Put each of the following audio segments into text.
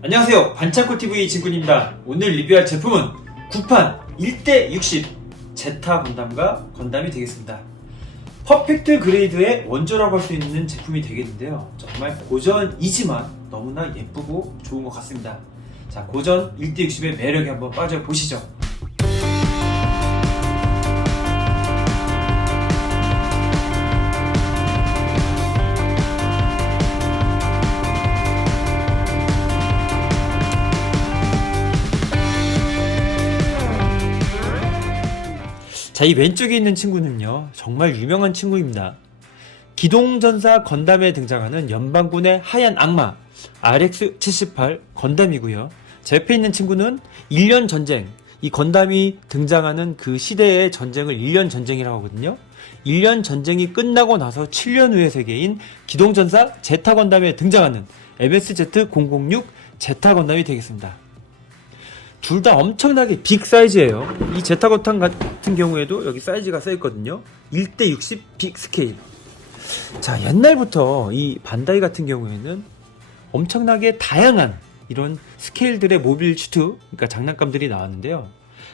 안녕하세요, 반창고TV 진군입니다. 오늘 리뷰할 제품은 구판 1대60 제타 건담과 건담이 되겠습니다. 퍼펙트 그레이드의 원조라고 할 수 있는 제품이 되겠는데요, 정말 고전이지만 너무나 예쁘고 좋은 것 같습니다. 자, 고전 1대60의 매력에 한번 빠져보시죠. 자, 이 왼쪽에 있는 친구는요, 정말 유명한 친구입니다. 기동전사 건담에 등장하는 연방군의 하얀 악마 RX-78 건담이고요. 제 옆에 있는 친구는 1년 전쟁, 이 건담이 등장하는 그 시대의 전쟁을 1년 전쟁이라고 하거든요. 1년 전쟁이 끝나고 나서 7년 후의 세계인 기동전사 제타 건담에 등장하는 MSZ-006 제타 건담이 되겠습니다. 둘 다 엄청나게 빅 사이즈예요. 이 제타 건담 같은 경우에도 여기 사이즈가 써있거든요. 1대60 빅 스케일. 자, 옛날부터 이 반다이 같은 경우에는 엄청나게 다양한 이런 스케일들의 모빌 슈트, 그러니까 장난감들이 나왔는데요.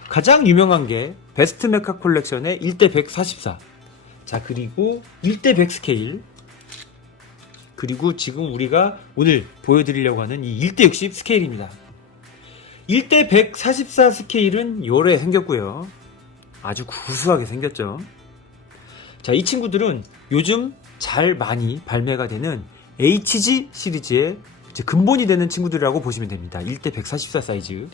가장 유명한 게 베스트 메카 콜렉션의 1대144. 자, 그리고 1대100 스케일. 그리고 지금 우리가 오늘 보여드리려고 하는 이 1대60 스케일입니다. 1대144 스케일은 요래 생겼고요. 아주 구수하게 생겼죠. 자, 이 친구들은 요즘 잘 많이 발매가 되는 HG 시리즈의 이제 근본이 되는 친구들이라고 보시면 됩니다. 1대144 사이즈.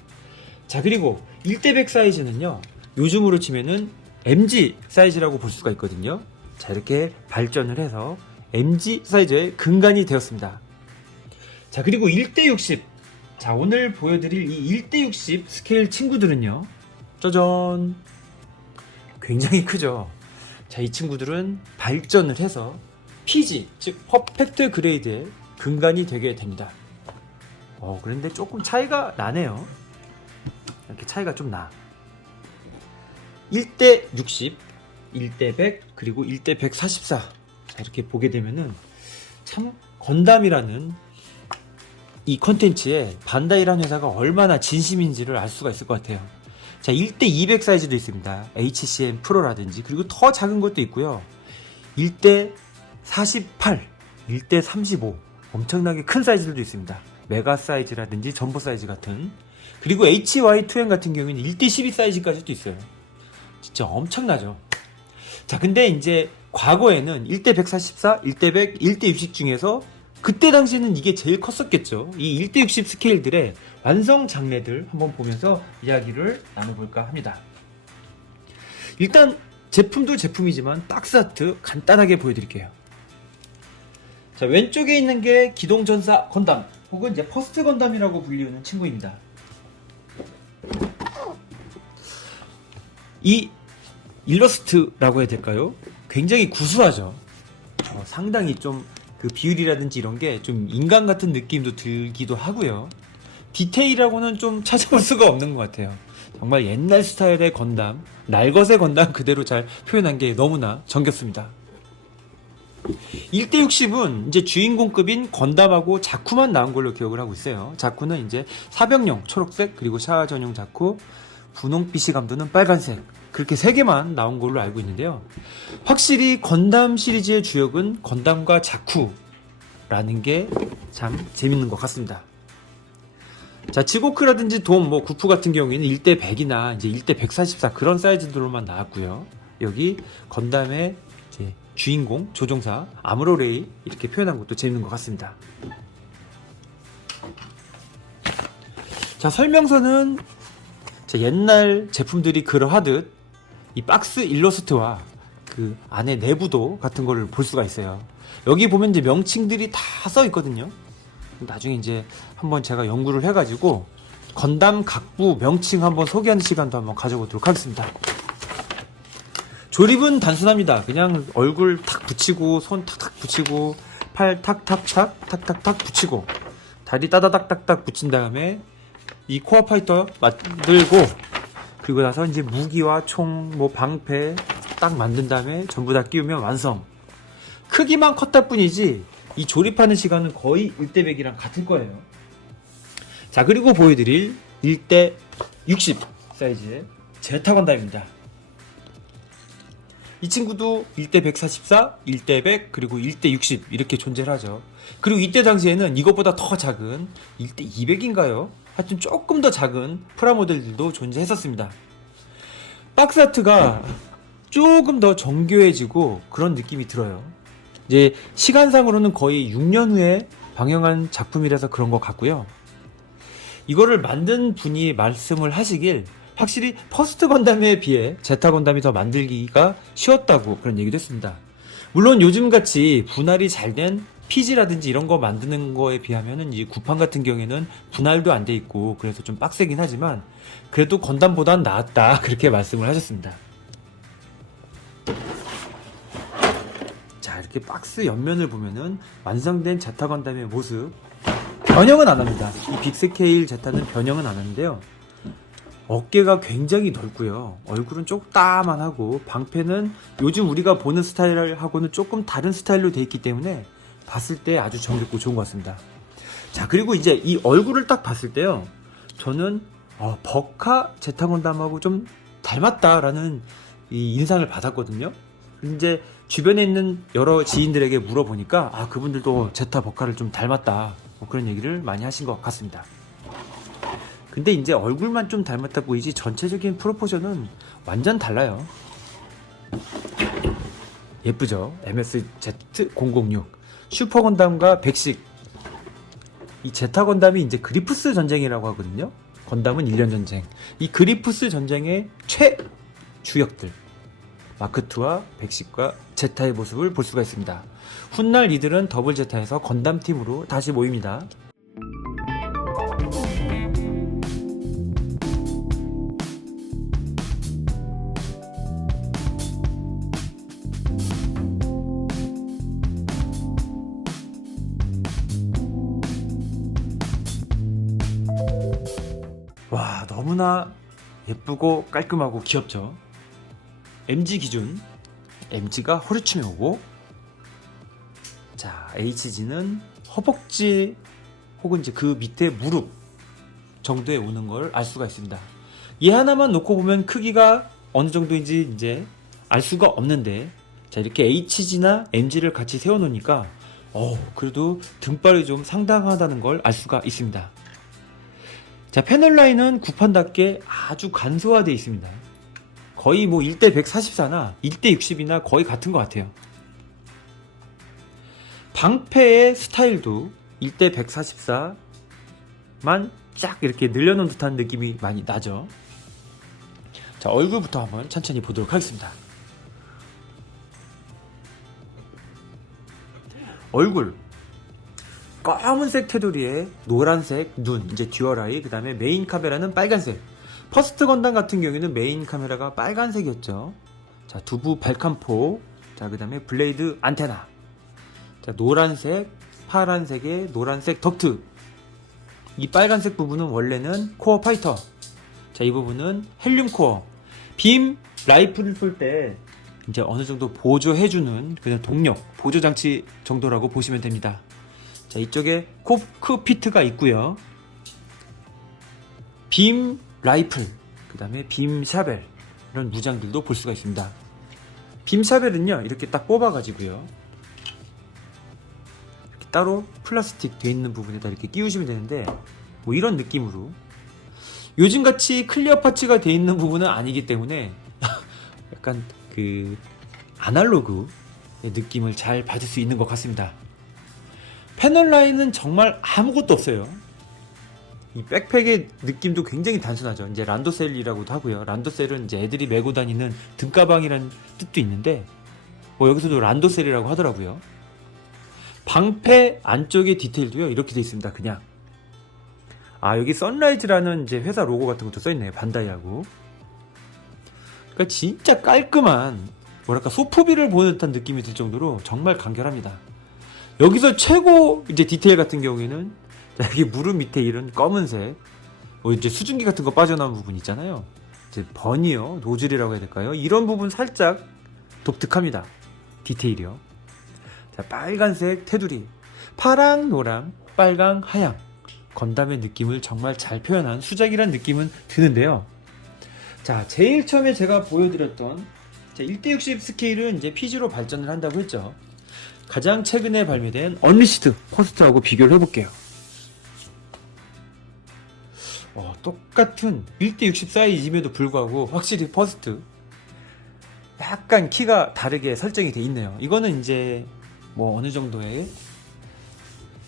자, 그리고 1대100 사이즈는요, 요즘으로 치면은 MG 사이즈라고 볼 수가 있거든요. 자, 이렇게 발전을 해서 MG 사이즈의 근간이 되었습니다. 자, 그리고 1대60. 자, 오늘 보여드릴 이 1대60 스케일 친구들은요, 짜잔, 굉장히 크죠. 자, 이 친구들은 발전을 해서 PG, 즉 퍼펙트 그레이드의 근간이 되게 됩니다. 그런데 조금 차이가 나네요. 이렇게 차이가 좀 나. 1대60, 1대100, 그리고 1대144. 자, 이렇게 보게 되면은 참 건담이라는 이 컨텐츠에 반다이라는 회사가 얼마나 진심인지를 알 수가 있을 것 같아요. 자, 1대200 사이즈도 있습니다. HCM 프로라든지, 그리고 더 작은 것도 있고요. 1대48, 1대35, 엄청나게 큰 사이즈들도 있습니다. 메가 사이즈라든지 점보 사이즈 같은. 그리고 HY2M 같은 경우에는 1대12 사이즈까지도 있어요. 진짜 엄청나죠. 자, 근데 이제 과거에는 1대144, 1대100, 1대60 중에서 그때 당시에는 이게 제일 컸었겠죠. 이 1대60 스케일들의 완성 장르들 한번 보면서 이야기를 나눠볼까 합니다. 일단 제품도 제품이지만 박스 아트 간단하게 보여드릴게요. 자, 왼쪽에 있는 게 기동전사 건담, 혹은 이제 퍼스트 건담이라고 불리우는 친구입니다. 이 일러스트라고 해야 될까요? 굉장히 구수하죠. 상당히 좀 그 비율이라든지 이런 게 좀 인간 같은 느낌도 들기도 하고요. 디테일하고는 좀 찾아볼 수가 없는 것 같아요. 정말 옛날 스타일의 건담, 날것의 건담 그대로 잘 표현한 게 너무나 정겹습니다. 1대60은 이제 주인공급인 건담하고 자쿠만 나온 걸로 기억을 하고 있어요. 자쿠는 이제 사병용 초록색, 그리고 샤아 전용 자쿠, 분홍빛이 감도는 빨간색, 그렇게 3개만 나온 걸로 알고 있는데요. 확실히 건담 시리즈의 주역은 건담과 자쿠라는 게 참 재밌는 것 같습니다. 자, 지고크라든지 돔, 구프 같은 경우에는 1대100이나 이제 1대144 그런 사이즈들로만 나왔고요. 여기 건담의 이제 주인공, 조종사, 아무로레이 이렇게 표현한 것도 재밌는 것 같습니다. 자, 설명서는 옛날 제품들이 그러하듯 이 박스 일러스트와 그 안에 내부도 같은 거를 볼 수가 있어요. 여기 보면 이제 명칭들이 다 써 있거든요. 나중에 이제 한번 제가 연구를 해가지고 건담 각부 명칭 한번 소개하는 시간도 한번 가져보도록 하겠습니다. 조립은 단순합니다. 그냥 얼굴 탁 붙이고, 손 탁탁 붙이고, 팔 탁탁탁 탁탁탁 붙이고, 다리 따다닥닥닥 붙인 다음에 이 코어 파이터 만들고, 그리고 나서 이제 무기와 총, 방패 딱 만든 다음에 전부 다 끼우면 완성. 크기만 컸다 뿐이지 이 조립하는 시간은 거의 1대100이랑 같을 거예요. 자, 그리고 보여드릴 1대 60 사이즈의 제타 건담입니다. 이 친구도 1대 144, 1대 100, 그리고 1대 60 이렇게 존재를 하죠. 그리고 이때 당시에는 이것보다 더 작은 1대 200인가요? 하여튼 조금 더 작은 프라모델들도 존재했었습니다. 박스 아트가 조금 더 정교해지고 그런 느낌이 들어요. 이제 시간상으로는 거의 6년 후에 방영한 작품이라서 그런 것 같고요. 이거를 만든 분이 말씀을 하시길 확실히 퍼스트 건담에 비해 제타 건담이 더 만들기가 쉬웠다고 그런 얘기도 했습니다. 물론 요즘같이 분할이 잘 된 PG라든지 이런 거 만드는 거에 비하면은 이 구판 같은 경우에는 분할도 안 돼 있고 그래서 좀 빡세긴 하지만 그래도 건담보단 나았다 그렇게 말씀을 하셨습니다. 자, 이렇게 박스 옆면을 보면은 완성된 제타 건담의 모습 변형은 안 합니다. 이 빅스케일 제타는 변형은 안 하는데요. 어깨가 굉장히 넓고요. 얼굴은 쪽다만 하고 방패는 요즘 우리가 보는 스타일하고는 조금 다른 스타일로 되어 있기 때문에 봤을 때 아주 정겹고 좋은 것 같습니다. 자, 그리고 이제 이 얼굴을 딱 봤을 때요. 저는 버카 제타 건담하고 좀 닮았다라는 이 인상을 받았거든요. 이제 주변에 있는 여러 지인들에게 물어보니까 그분들도 제타 버카를 좀 닮았다 그런 얘기를 많이 하신 것 같습니다. 근데 이제 얼굴만 좀 닮았다 보이지 전체적인 프로포션은 완전 달라요. 예쁘죠? MSZ006 슈퍼 건담과 백식. 이 제타 건담이 이제 그리프스 전쟁이라고 하거든요. 건담은 1년 전쟁. 이 그리프스 전쟁의 최주역들 마크2와 백식과 제타의 모습을 볼 수가 있습니다. 훗날 이들은 더블 제타에서 건담팀으로 다시 모입니다. 와, 너무나 예쁘고 깔끔하고 귀엽죠. MG 기준 MG가 허리춤에 오고, 자, HG는 허벅지 혹은 이제 그 밑에 무릎 정도에 오는 걸 알 수가 있습니다. 얘 하나만 놓고 보면 크기가 어느 정도인지 이제 알 수가 없는데, 자, 이렇게 HG나 MG를 같이 세워 놓으니까 그래도 등발이 좀 상당하다는 걸 알 수가 있습니다. 자, 패널 라인은 구판답게 아주 간소화되어 있습니다. 거의 뭐 1대 144나 1대 60이나 거의 같은 것 같아요. 방패의 스타일도 1대 144만 쫙 이렇게 늘려놓은 듯한 느낌이 많이 나죠. 자, 얼굴부터 한번 천천히 보도록 하겠습니다. 얼굴 검은색 테두리에 노란색 눈, 이제 듀얼 아이, 그 다음에 메인 카메라는 빨간색. 퍼스트 건담 같은 경우에는 메인 카메라가 빨간색이었죠. 자, 두부 발칸포, 자, 그 다음에 블레이드 안테나, 자, 노란색, 파란색의 노란색 덕트. 이 빨간색 부분은 원래는 코어 파이터. 자, 이 부분은 헬륨 코어. 빔 라이프를 쏠 때 이제 어느 정도 보조해주는 그냥 동력, 보조 장치 정도라고 보시면 됩니다. 자, 이쪽에 코크피트가 있고요. 빔 라이플, 그 다음에 빔 샤벨, 이런 무장들도 볼 수가 있습니다. 빔 샤벨은요, 이렇게 딱 뽑아가지고요, 이렇게 따로 플라스틱 돼 있는 부분에다 이렇게 끼우시면 되는데, 뭐 이런 느낌으로 요즘같이 클리어 파츠가 돼 있는 부분은 아니기 때문에 약간 그 아날로그의 느낌을 잘 받을 수 있는 것 같습니다. 패널 라인은 정말 아무것도 없어요. 이 백팩의 느낌도 굉장히 단순하죠. 이제 란도셀이라고도 하고요. 란도셀은 이제 애들이 메고 다니는 등가방이라는 뜻도 있는데, 뭐 여기서도 란도셀이라고 하더라고요. 방패 안쪽의 디테일도요, 이렇게 돼 있습니다. 그냥. 여기 선라이즈라는 이제 회사 로고 같은 것도 써있네요. 반다이하고. 그러니까 진짜 깔끔한, 뭐랄까, 소프비를 보는 듯한 느낌이 들 정도로 정말 간결합니다. 여기서 최고 이제 디테일 같은 경우에는, 자, 여기 무릎 밑에 이런 검은색, 뭐 이제 수증기 같은 거 빠져나온 부분 있잖아요. 이제 버니어, 노즐이라고 해야 될까요? 이런 부분 살짝 독특합니다. 디테일이요. 자, 빨간색 테두리, 파랑, 노랑, 빨강, 하양. 건담의 느낌을 정말 잘 표현한 수작이란 느낌은 드는데요. 자, 제일 처음에 제가 보여드렸던 1대60 스케일은 이제 PG로 발전을 한다고 했죠. 가장 최근에 발매된 언리시드 퍼스트하고 비교를 해볼게요. 똑같은 1대60 사이즈임에도 불구하고 확실히 퍼스트 약간 키가 다르게 설정이 돼 있네요. 이거는 이제 뭐 어느 정도의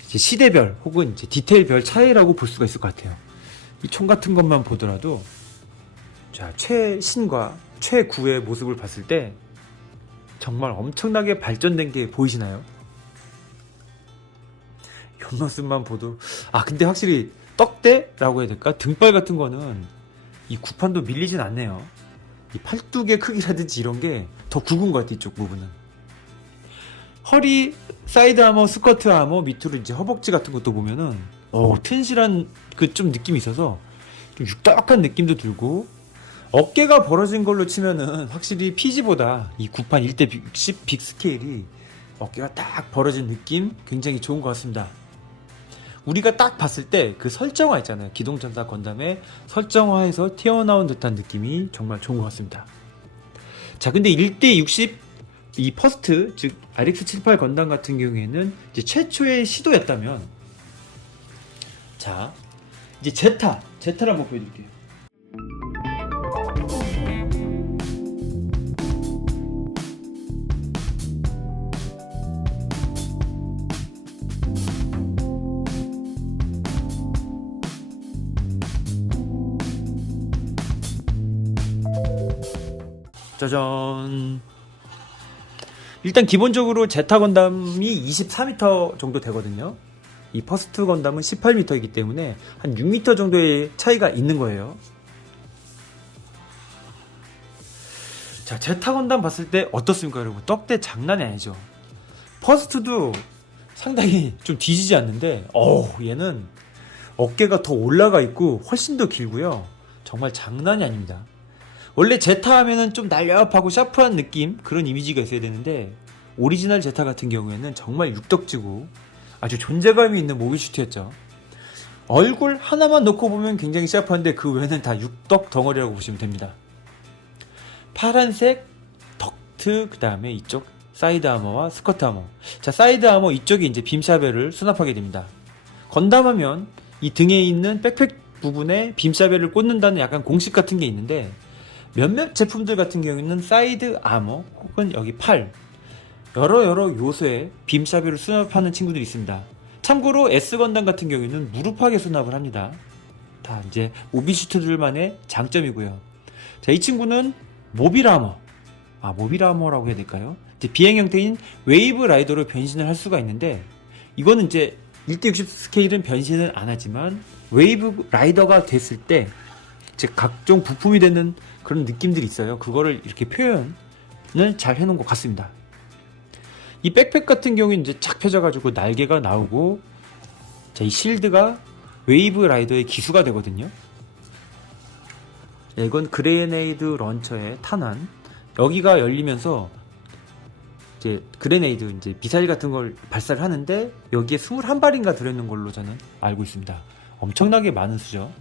이제 시대별 혹은 이제 디테일별 차이라고 볼 수가 있을 것 같아요. 이 총 같은 것만 보더라도 자, 최신과 최구의 모습을 봤을 때 정말 엄청나게 발전된 게 보이시나요? 옆모습만 보도 근데 확실히 떡대라고 해야 될까? 등발 같은 거는 이 구판도 밀리진 않네요. 이 팔뚝의 크기라든지 이런 게 더 굵은 것 같아, 이쪽 부분은. 허리, 사이드 아머, 스커트 아머 밑으로 이제 허벅지 같은 것도 보면은 튼실한 그 좀 느낌이 있어서 좀 육덕한 느낌도 들고, 어깨가 벌어진 걸로 치면은 확실히 PG보다 이 구판 1대60 빅스케일이 어깨가 딱 벌어진 느낌 굉장히 좋은 것 같습니다. 우리가 딱 봤을 때 그 설정화 있잖아요. 기동전사 건담의 설정화에서 튀어나온 듯한 느낌이 정말 좋은 것 같습니다. 자, 근데 1대60 이 퍼스트, 즉 RX78 건담 같은 경우에는 이제 최초의 시도였다면, 자, 이제 제타를 한번 보여드릴게요. 짜잔. 일단 기본적으로 제타 건담이 24m 정도 되거든요. 이 퍼스트 건담은 18m이기 때문에 한 6m 정도의 차이가 있는 거예요. 자, 제타 건담 봤을 때 어떻습니까, 여러분? 떡대 장난이 아니죠. 퍼스트도 상당히 좀 뒤지지 않는데, 얘는 어깨가 더 올라가 있고 훨씬 더 길고요. 정말 장난이 아닙니다. 원래 제타 하면은 좀 날렵하고 샤프한 느낌, 그런 이미지가 있어야 되는데, 오리지널 제타 같은 경우에는 정말 육덕지고 아주 존재감이 있는 모비슈트였죠. 얼굴 하나만 놓고 보면 굉장히 샤프한데 그 외에는 다 육덕 덩어리라고 보시면 됩니다. 파란색 덕트, 그 다음에 이쪽 사이드 아머와 스커트 아머. 자, 사이드 아머 이쪽에 이제 빔샤벨을 수납하게 됩니다. 건담하면 이 등에 있는 백팩 부분에 빔샤벨을 꽂는다는 약간 공식 같은 게 있는데, 몇몇 제품들 같은 경우에는 사이드 아머 혹은 여기 팔 여러 요소에 빔샤벨을 수납하는 친구들이 있습니다. 참고로 S건담 같은 경우에는 무릎팍에 수납을 합니다. 다 이제 모비슈트들만의 장점이고요. 자, 이 친구는 모빌아머, 모빌아머라고 해야 될까요? 이제 비행 형태인 웨이브 라이더로 변신을 할 수가 있는데, 이거는 이제 1대60 스케일은 변신을 안 하지만 웨이브 라이더가 됐을 때 즉 각종 부품이 되는 그런 느낌들이 있어요. 그거를 이렇게 표현을 잘 해놓은 것 같습니다. 이 백팩 같은 경우는 이제 착 펴져가지고 날개가 나오고, 자, 이 실드가 웨이브 라이더의 기수가 되거든요. 이건 그레네이드 런처의 탄환, 여기가 열리면서 이제 그레네이드, 이제 미사일 같은 걸 발사를 하는데 여기에 21발인가 들어있는 걸로 저는 알고 있습니다. 엄청나게 많은 수죠.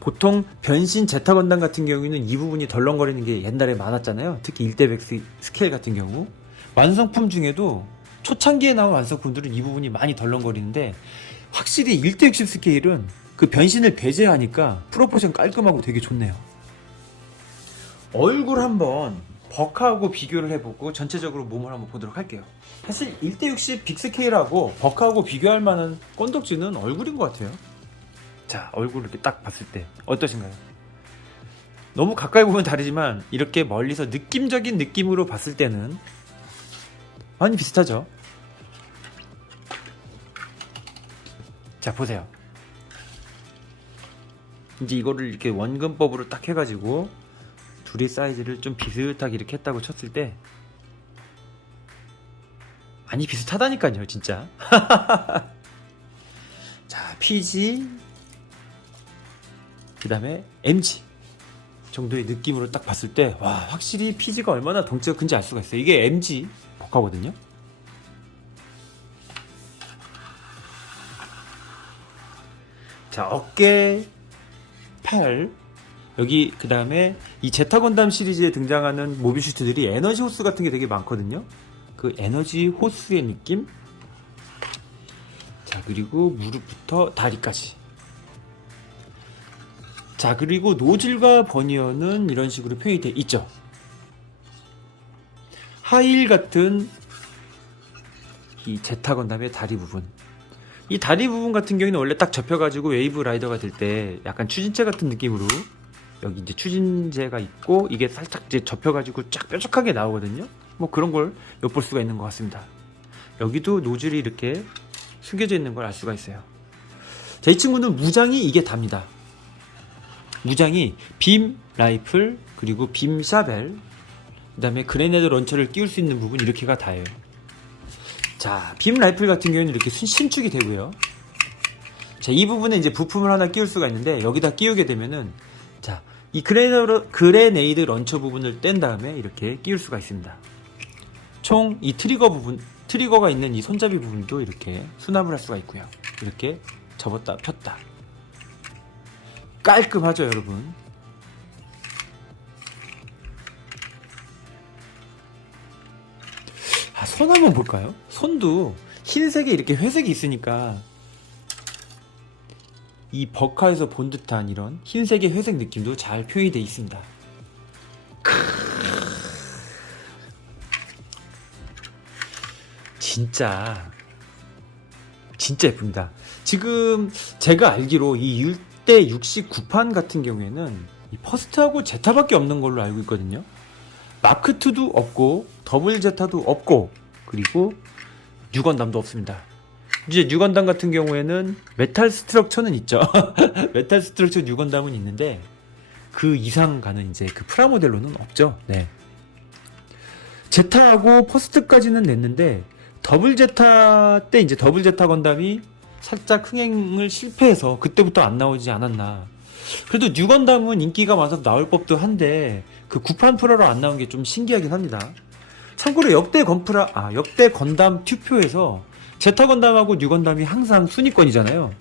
보통 변신 제타 건담 같은 경우에는 이 부분이 덜렁거리는 게 옛날에 많았잖아요. 특히 1대100 스케일 같은 경우 완성품 중에도 초창기에 나온 완성품들은 이 부분이 많이 덜렁거리는데, 확실히 1대60 스케일은 그 변신을 배제하니까 프로포션 깔끔하고 되게 좋네요. 얼굴 한번 버카하고 비교를 해보고 전체적으로 몸을 한번 보도록 할게요. 사실 1대60 빅스케일하고 버카하고 비교할 만한 건덕지는 얼굴인 것 같아요. 자, 얼굴을 이렇게 딱 봤을 때 어떠신가요? 너무 가까이 보면 다르지만 이렇게 멀리서 느낌적인 느낌으로 봤을 때는 많이 비슷하죠. 자, 보세요. 이제 이거를 이렇게 원근법으로 딱 해가지고 둘이 사이즈를 좀 비슷하게 이렇게 했다고 쳤을 때 많이 비슷하다니까요, 진짜. 자, PG 그 다음에 MG 정도의 느낌으로 딱 봤을 때, 와, 확실히 PG가 얼마나 덩치가 큰지 알 수가 있어요. 이게 MG 버카거든요. 자, 어깨, 팔, 여기 그 다음에 이 제타 건담 시리즈에 등장하는 모비슈트들이 에너지 호스 같은 게 되게 많거든요. 그 에너지 호스의 느낌. 자, 그리고 무릎부터 다리까지. 자, 그리고 노즐과 버니어는 이런 식으로 표현이 돼 있죠. 하일 같은 이 제타 건담의 다리 부분. 이 다리 부분 같은 경우는 원래 딱 접혀가지고 웨이브 라이더가 될 때 약간 추진체 같은 느낌으로 여기 이제 추진제가 있고 이게 살짝 이제 접혀가지고 쫙 뾰족하게 나오거든요. 뭐 그런 걸 엿볼 수가 있는 것 같습니다. 여기도 노즐이 이렇게 숨겨져 있는 걸 알 수가 있어요. 자, 이 친구는 무장이 이게 답니다. 무장이 빔 라이플 그리고 빔 샤벨 그 다음에 그레네드 런처를 끼울 수 있는 부분 이렇게가 다예요. 자, 빔 라이플 같은 경우는 이렇게 신축이 되고요. 자, 이 부분에 이제 부품을 하나 끼울 수가 있는데 여기다 끼우게 되면은 자, 이 그레네이드 런처 부분을 뗀 다음에 이렇게 끼울 수가 있습니다. 총 이 트리거 부분, 트리거가 있는 이 손잡이 부분도 이렇게 수납을 할 수가 있고요. 이렇게 접었다 폈다. 깔끔하죠, 여러분? 아, 손 한번 볼까요? 손도 흰색에 이렇게 회색이 있으니까 이 버카에서 본 듯한 이런 흰색의 회색 느낌도 잘 표현이 되어 있습니다. 진짜 예쁩니다. 지금 제가 알기로 이 1대 69판 같은 경우에는 이 퍼스트하고 제타밖에 없는 걸로 알고 있거든요. 마크2도 없고 더블 제타도 없고 그리고 뉴건담도 없습니다. 이제 뉴건담 같은 경우에는 메탈 스트럭처는 있죠. 메탈 스트럭처 뉴건담은 있는데 그 이상 가는 이제 그 프라모델로는 없죠. 네. 제타하고 퍼스트까지는 냈는데 더블 제타 때 이제 더블 제타 건담이 살짝 흥행을 실패해서 그때부터 안 나오지 않았나. 그래도 뉴건담은 인기가 많아서 나올 법도 한데 그 구판 프라로 안 나온 게 좀 신기하긴 합니다. 참고로 역대 건담 투표에서 제타 건담하고 뉴건담이 항상 순위권이잖아요.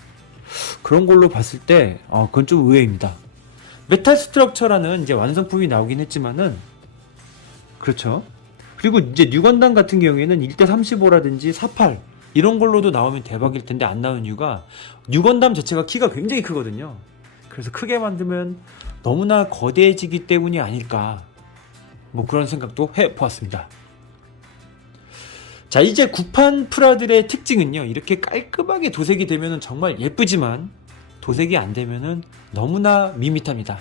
그런 걸로 봤을 때 그건 좀 의외입니다. 메탈 스트럭처라는 이제 완성품이 나오긴 했지만은 그렇죠. 그리고 이제 뉴건담 같은 경우에는 1대35라든지 48 이런 걸로도 나오면 대박일 텐데 안 나오는 이유가 뉴건담 자체가 키가 굉장히 크거든요. 그래서 크게 만들면 너무나 거대해지기 때문이 아닐까 뭐 그런 생각도 해보았습니다. 자, 이제 구판 프라들의 특징은요, 이렇게 깔끔하게 도색이 되면은 정말 예쁘지만 도색이 안 되면은 너무나 밋밋합니다.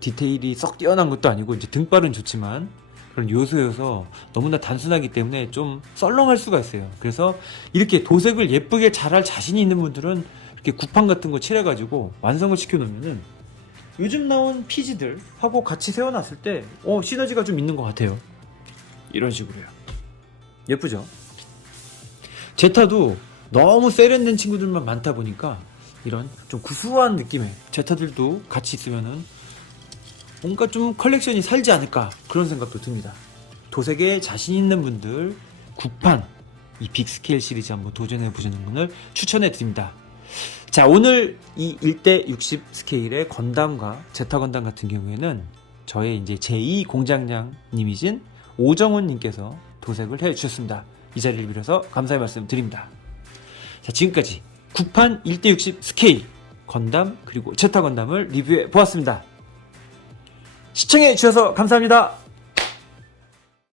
디테일이 썩 뛰어난 것도 아니고 이제 등발은 좋지만 그런 요소여서 너무나 단순하기 때문에 좀 썰렁할 수가 있어요. 그래서 이렇게 도색을 예쁘게 잘할 자신이 있는 분들은 이렇게 구판 같은 거 칠해가지고 완성을 시켜놓으면은 요즘 나온 피지들하고 같이 세워놨을 때 시너지가 좀 있는 것 같아요. 이런 식으로요. 예쁘죠? 제타도 너무 세련된 친구들만 많다 보니까 이런 좀 구수한 느낌의 제타들도 같이 있으면은 뭔가 좀 컬렉션이 살지 않을까 그런 생각도 듭니다. 도색에 자신 있는 분들 구판 이 빅스케일 시리즈 한번 도전해 보시는 분을 추천해 드립니다. 자, 오늘 이 1대 60 스케일의 건담과 제타 건담 같은 경우에는 저의 이제 제2 공장장님이신 오정훈 님께서 도색을 해 주셨습니다. 이 자리를 빌어서 감사의 말씀 드립니다. 자, 지금까지 구판 1대 60 스케일 건담 그리고 제타 건담을 리뷰해 보았습니다. 시청해 주셔서 감사합니다.